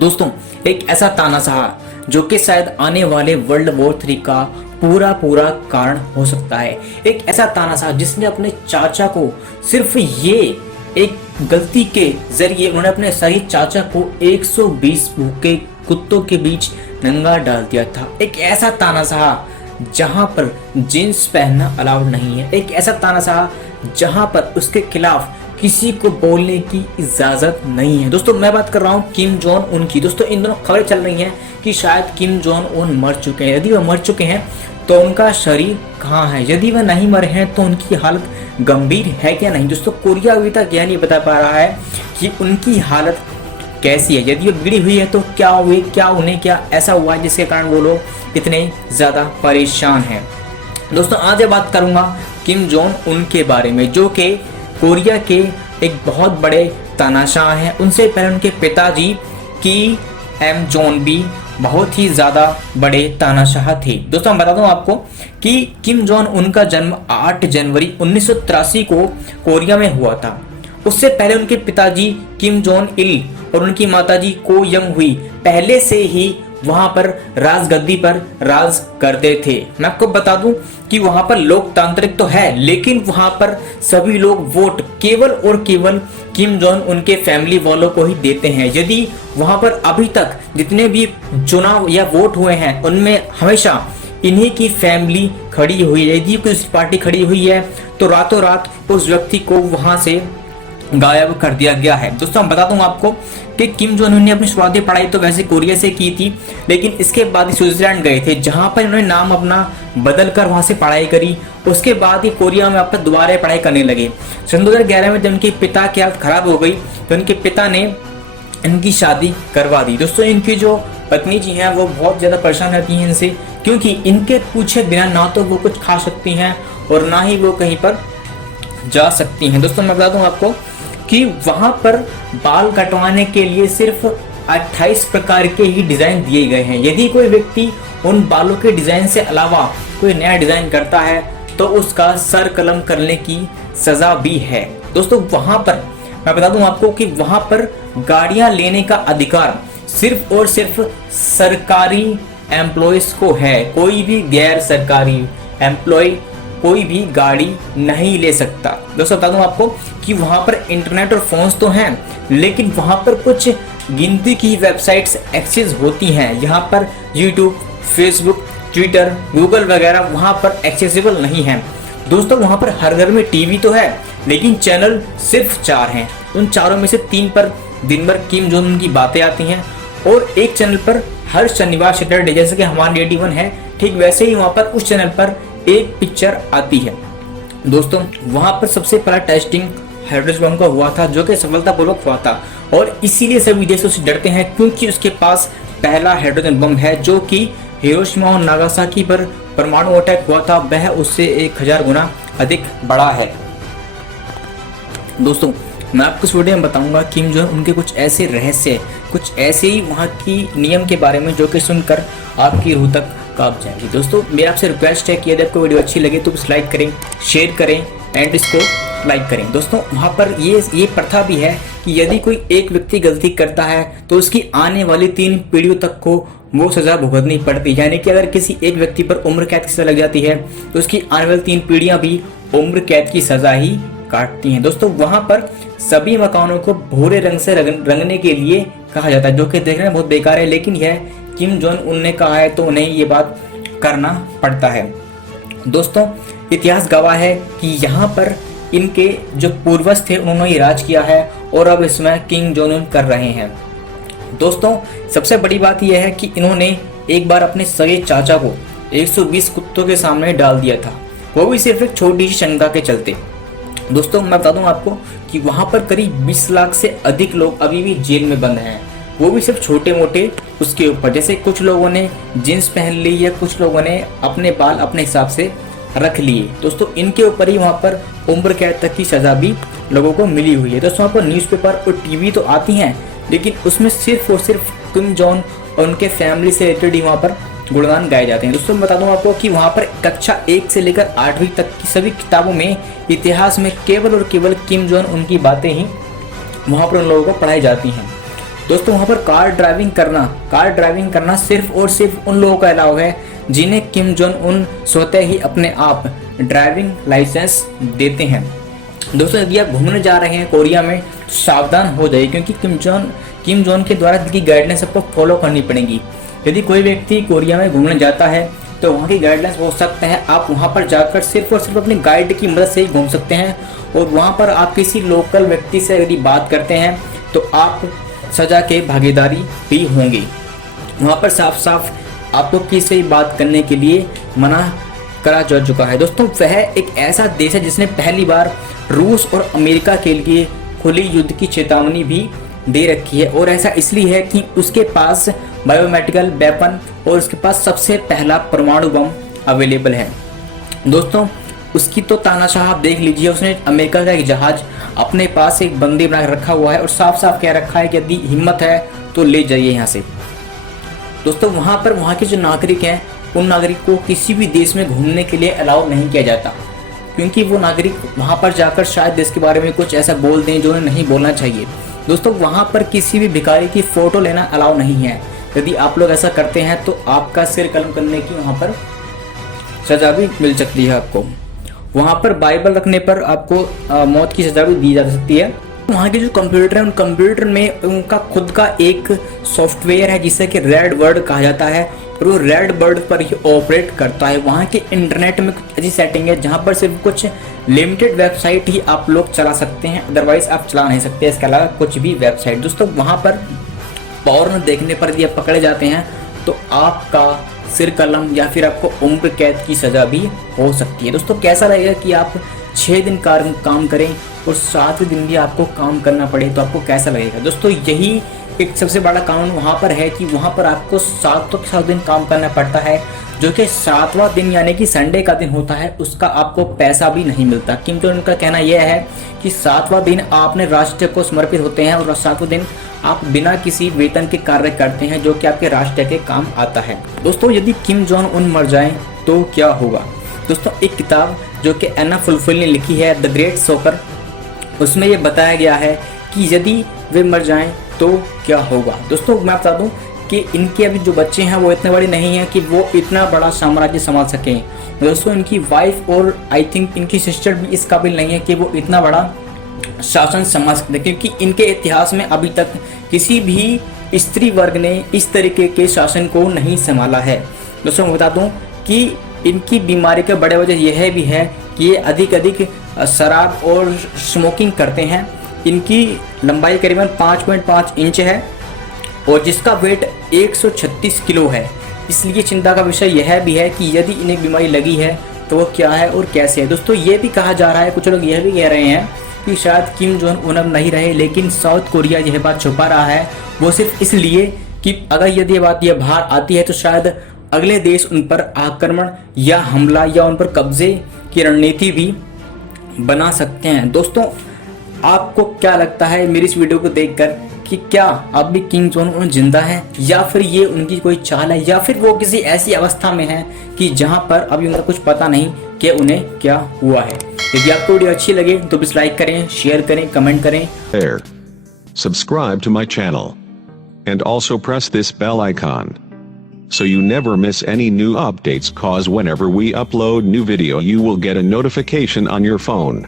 दोस्तों, एक ऐसा तानाशाह जो कि शायद आने वाले वर्ल्ड वॉर 3 का पूरा कारण हो सकता है। एक ऐसा तानाशाह जिसने अपने चाचा को सिर्फ ये एक गलती के जरिए उन्होंने अपने सही चाचा को 120 भूखे कुत्तों के बीच नंगा डाल दिया था। एक ऐसा तानाशाह जहां पर जींस पहनना अलाउड नहीं है। एक ऐसा तानाशाह जहां पर उसके खिलाफ किसी को बोलने की इजाजत नहीं है। दोस्तों, मैं बात कर रहा हूँ किम जोंग उन की। दोस्तों, इन दोनों खबरें चल रही हैं कि शायद किम जोंग उन मर चुके हैं। यदि वह मर चुके हैं तो उनका शरीर कहाँ है? यदि वह नहीं मरे हैं तो उनकी हालत गंभीर है क्या नहीं? दोस्तों, कोरिया अभी तक यह नहीं बता पा रहा है कि उनकी हालत कैसी है। यदि वो बिगड़ी हुई है तो क्या हुए, क्या उन्हें क्या ऐसा हुआ है जिसके कारण वो लोग इतने ज़्यादा परेशान हैं। दोस्तों, आज मैं बात करूंगा किम जोंग उन के बारे में, जो कि कोरिया के एक बहुत बड़े तानाशाह हैं। उनसे पहले उनके पिताजी की एम जोन भी बहुत ही ज़्यादा बड़े तानाशाह थे। दोस्तों, मैं बता दूं आपको कि किम जोंग उनका जन्म 8 जनवरी 1983 को कोरिया में हुआ था। उससे पहले उनके पिताजी किम जोंग इल और उनकी माताजी को यंग हुई पहले से ही वहां पर राजगद्दी पर राज करते थे। मैं आपको बता दूं कि वहां पर लोकतांत्रिक तो है, लेकिन वहां पर सभी लोग वोट केवल और केवल किम जोंग उनके फैमिली वालों को ही देते हैं। यदि वहां पर अभी तक जितने भी चुनाव या वोट हुए हैं उनमें हमेशा इन्हीं की फैमिली खड़ी हुई है। यदि कोई पार्टी खड़ी हुई है तो रातों रात उस व्यक्ति को वहां से गायब कर दिया गया है। दोस्तों, मैं बता दूं आपको कि किम जोंग उन ने अपनी शुरुआती पढ़ाई तो वैसे कोरिया से की थी, लेकिन इसके बाद स्विट्जरलैंड गए थे, जहां पर उन्होंने नाम अपना बदल कर वहां से पढ़ाई करी। उसके बाद ही कोरिया में आप दोबारा पढ़ाई करने लगे। सन 2011 में जब उनके पिता की हालत खराब हो गई तो उनके पिता ने इनकी शादी करवा दी। दोस्तों, इनकी जो पत्नी जी हैं वो बहुत ज़्यादा परेशान रहती हैं इनसे, क्योंकि इनके पूछे बिना ना तो वो कुछ खा सकती हैं और ना ही वो कहीं पर जा सकती हैं। दोस्तों, मैं बता दूं आपको कि वहां पर बाल कटवाने के लिए सिर्फ 28 प्रकार के ही डिज़ाइन दिए गए हैं। यदि कोई व्यक्ति उन बालों के डिज़ाइन से अलावा कोई नया डिज़ाइन करता है तो उसका सर कलम करने की सज़ा भी है। दोस्तों, वहां पर मैं बता दूं आपको कि वहां पर गाड़ियां लेने का अधिकार सिर्फ और सिर्फ सरकारी एम्प्लॉयज़ को है। कोई भी गैर सरकारी एम्प्लॉय कोई भी गाड़ी नहीं ले सकता। दोस्तों, बता दूं आपको कि वहां पर इंटरनेट और फोन्स तो हैं, लेकिन वहां पर कुछ गिनती की वेबसाइट्स एक्सेस होती हैं। यहाँ पर यूट्यूब, फेसबुक, ट्विटर, गूगल वगैरह वहां पर एक्सेसिबल नहीं है। दोस्तों, वहां पर हर घर में टीवी तो है, लेकिन चैनल सिर्फ 4 हैं। उन चारों में से 3 पर दिन भर किम जोंग की बातें आती हैं और एक चैनल पर हर शनिवार सैटरडे, जैसे कि हमारा AD1 है, ठीक वैसे ही वहां पर उस चैनल पर एक पिक्चर आती है। दोस्तों, वहां पर सबसे पहला टेस्टिंग हाइड्रोजन बम का हुआ था, जो कि सफलतापूर्वक हुआ था और इसीलिए सभी देश उससे डरते हैं, क्योंकि उसके पास पहला हाइड्रोजन बम है, जो कि हिरोशिमा और नागासाकी पर परमाणु अटैक हुआ था, वह उससे 1000 गुना अधिक बड़ा है। दोस्तों, मैं आपको इस वीडियो में बताऊंगा किम जोंग उनके कुछ ऐसे रहस्य, कुछ ऐसे ही वहाँ की नियम के बारे में जो कि सुनकर आपकी रूह तक कांप जाएंगी। दोस्तों, मेरा आपसे रिक्वेस्ट है कि यदि आपको वीडियो अच्छी लगे तो लाइक करें, शेयर करें एंड इसको लाइक करें। दोस्तों, वहाँ पर ये प्रथा भी है कि यदि कोई एक व्यक्ति गलती करता है तो उसकी आने वाली 3 पीढ़ियों तक को वो सज़ा भुगतनी पड़ती है। यानी कि अगर किसी एक व्यक्ति पर उम्र कैद की सज़ा लग जाती है तो उसकी आने वाली 3 पीढ़ियाँ भी उम्र कैद की सज़ा ही काटती हैं। दोस्तों, वहाँ पर सभी मकानों को भूरे रंग से रंगने के लिए कहा जाता है, जो कि देखने में बहुत बेकार है, लेकिन यह किम जोंग उन ने कहा है तो उन्हें ये बात करना पड़ता है। दोस्तों, इतिहास गवाह है कि यहाँ पर इनके जो पूर्वज थे उन्होंने राज किया है और अब इसमें किम जोंग उन कर रहे हैं। दोस्तों, सबसे बड़ी बात यह है कि इन्होंने एक बार अपने सगे चाचा को 120 कुत्तों के सामने डाल दिया था, वो भी सिर्फ एक छोटी सी शंका के चलते। दोस्तों, मैं बता दूं आपको कि वहाँ पर करीब 20 लाख से अधिक लोग अभी भी जेल में बंद हैं, वो भी सिर्फ छोटे मोटे उसके ऊपर। जैसे कुछ लोगों ने जींस पहन ली या कुछ लोगों ने अपने बाल अपने हिसाब से रख लिए। दोस्तों, इनके ऊपर ही वहाँ पर उम्र कैद तक की सज़ा भी लोगों को मिली हुई है। दोस्तों, वहाँ पर न्यूज़पेपर और टीवी तो आती हैं, लेकिन उसमें सिर्फ और सिर्फ किम जोंग और उनके फैमिली से रिलेटेड ही वहाँ पर गुणगान गाए जाते हैं। दोस्तों, मैं बता दूं आपको कि वहाँ पर कक्षा 1 से लेकर 8वीं तक की सभी किताबों में इतिहास में केवल और केवल किम जोंग उनकी बातें ही वहाँ पर उन लोगों को पढ़ाई जाती हैं। दोस्तों वहाँ पर कार ड्राइविंग करना सिर्फ और सिर्फ उन लोगों का अलाउ है जिन्हें किम जोंग उन स्वतः ही अपने आप ड्राइविंग लाइसेंस देते हैं। दोस्तों यदि आप घूमने जा रहे हैं कोरिया में तो सावधान हो जाइए, क्योंकि किम जोंग के द्वारा दी गाइडलाइंस आपको फॉलो करनी पड़ेगी। यदि कोई व्यक्ति कोरिया में घूमने जाता है तो वहाँ की गाइडलाइंस हो सकता है आप वहाँ पर जाकर सिर्फ और सिर्फ अपने गाइड की मदद से ही घूम सकते हैं, और वहाँ पर आप किसी लोकल व्यक्ति से यदि बात करते हैं तो आप सजा के भागीदारी भी होंगे। वहाँ पर साफ साफ आप लोग की से बात करने के लिए मना करा जा चुका है। दोस्तों वह एक ऐसा देश है जिसने पहली बार रूस और अमेरिका के लिए खुली युद्ध की चेतावनी भी दे रखी है, और ऐसा इसलिए है कि उसके पास बायोमेडिकल वेपन और उसके पास सबसे पहला परमाणु बम अवेलेबल है। दोस्तों उसकी तो तानाशाह आप देख लीजिए, उसने अमेरिका का एक जहाज अपने पास एक बंदी बना रखा हुआ है और साफ साफ कह रखा है कि यदि हिम्मत है तो ले जाइए यहाँ से। दोस्तों वहाँ के जो नागरिक हैं उन नागरिक को किसी भी देश में घूमने के लिए अलाउ नहीं किया जाता, क्योंकि वो नागरिक वहाँ पर जाकर शायद देश के बारे में कुछ ऐसा बोल दें जो उन्हें नहीं बोलना चाहिए। दोस्तों वहाँ पर किसी भी भिखारी की फ़ोटो लेना अलाउ नहीं है। यदि आप लोग ऐसा करते हैं तो आपका सिर कलम करने की वहाँ पर सज़ा भी मिल सकती है आपको। वहाँ पर बाइबल रखने पर आपको मौत की सज़ा भी दी जा सकती है। वहाँ के जो कंप्यूटर है उन कंप्यूटर में उनका खुद का एक सॉफ्टवेयर है जिसे कि रेड बर्ड कहा जाता है, और वो रेड बर्ड पर ही ऑपरेट करता है। वहाँ के इंटरनेट में कुछ ऐसी सेटिंग है जहाँ पर सिर्फ कुछ लिमिटेड वेबसाइट ही आप लोग चला सकते हैं, अदरवाइज आप चला नहीं सकते इसके अलावा कुछ भी वेबसाइट। दोस्तों वहाँ पर पॉर्न देखने पर यदि आप पकड़े जाते हैं तो आपका सिर कलम या फिर आपको उम्र कैद की सज़ा भी हो सकती है। दोस्तों कैसा लगेगा कि आप 6 दिन काम करें और 7वें दिन भी आपको काम करना पड़े, तो आपको कैसा लगेगा। दोस्तों यही एक सबसे बड़ा कानून वहाँ पर है कि वहाँ पर आपको 7 दिन काम करना पड़ता है, जो कि 7वां दिन यानी कि संडे का दिन होता है उसका आपको पैसा भी नहीं मिलता, क्योंकि उनका कहना यह है कि 7वां दिन आपने राष्ट्र को समर्पित होते हैं और 7वें दिन आप बिना किसी वेतन के कार्य करते हैं जो कि आपके राष्ट्र के काम आता है। दोस्तों यदि किम जोंग उन मर जाएं तो क्या होगा। दोस्तों एक किताब जो कि एना फुलफिल ने लिखी है द ग्रेट सोकर, उसमें ये बताया गया है कि यदि वे मर जाएं तो क्या होगा। दोस्तों मैं बता दूं कि इनके अभी जो बच्चे हैं वो इतने बड़े नहीं हैं कि वो इतना बड़ा साम्राज्य संभाल सकें। दोस्तों इनकी वाइफ और आई थिंक इनकी सिस्टर भी इस काबिल नहीं है कि वो इतना बड़ा शासन संभाल सकते, क्योंकि इनके इतिहास में अभी तक किसी भी स्त्री वर्ग ने इस तरीके के शासन को नहीं संभाला है। दोस्तों मैं बता दूं कि इनकी बीमारी का बड़ा वजह यह भी है कि ये अधिक शराब और स्मोकिंग करते हैं। इनकी लंबाई करीबन 5.5 इंच है और जिसका वेट 136 किलो है। इसलिए चिंता का विषय यह भी है कि यदि इन्हें बीमारी लगी है तो वो क्या है और कैसे है। दोस्तों ये भी कहा जा रहा है, कुछ लोग यह भी कह रहे हैं कि शायद किम जोंग उन अब नहीं रहे, लेकिन साउथ कोरिया यह बात छुपा रहा है वो सिर्फ इसलिए कि अगर यदि ये बात बाहर आती है तो शायद अगले देश उन पर आक्रमण या हमला या उन पर कब्जे की रणनीति भी बना सकते हैं। दोस्तों आपको क्या लगता है मेरी इस वीडियो को देखकर कि क्या अब भी किम जोंग उन जिंदा है, या फिर ये उनकी कोई चाल है, या फिर वो किसी ऐसी अवस्था में है कि जहां पर अभी उनका कुछ पता नहीं कि उन्हें क्या हुआ है। यदि आपको वीडियो अच्छी लगे तो प्लीज लाइक करें, शेयर करें, कमेंट करें। Subscribe to my channel and also press this bell icon so you never miss any new updates, cause whenever we upload new video you will get a notification on your phone.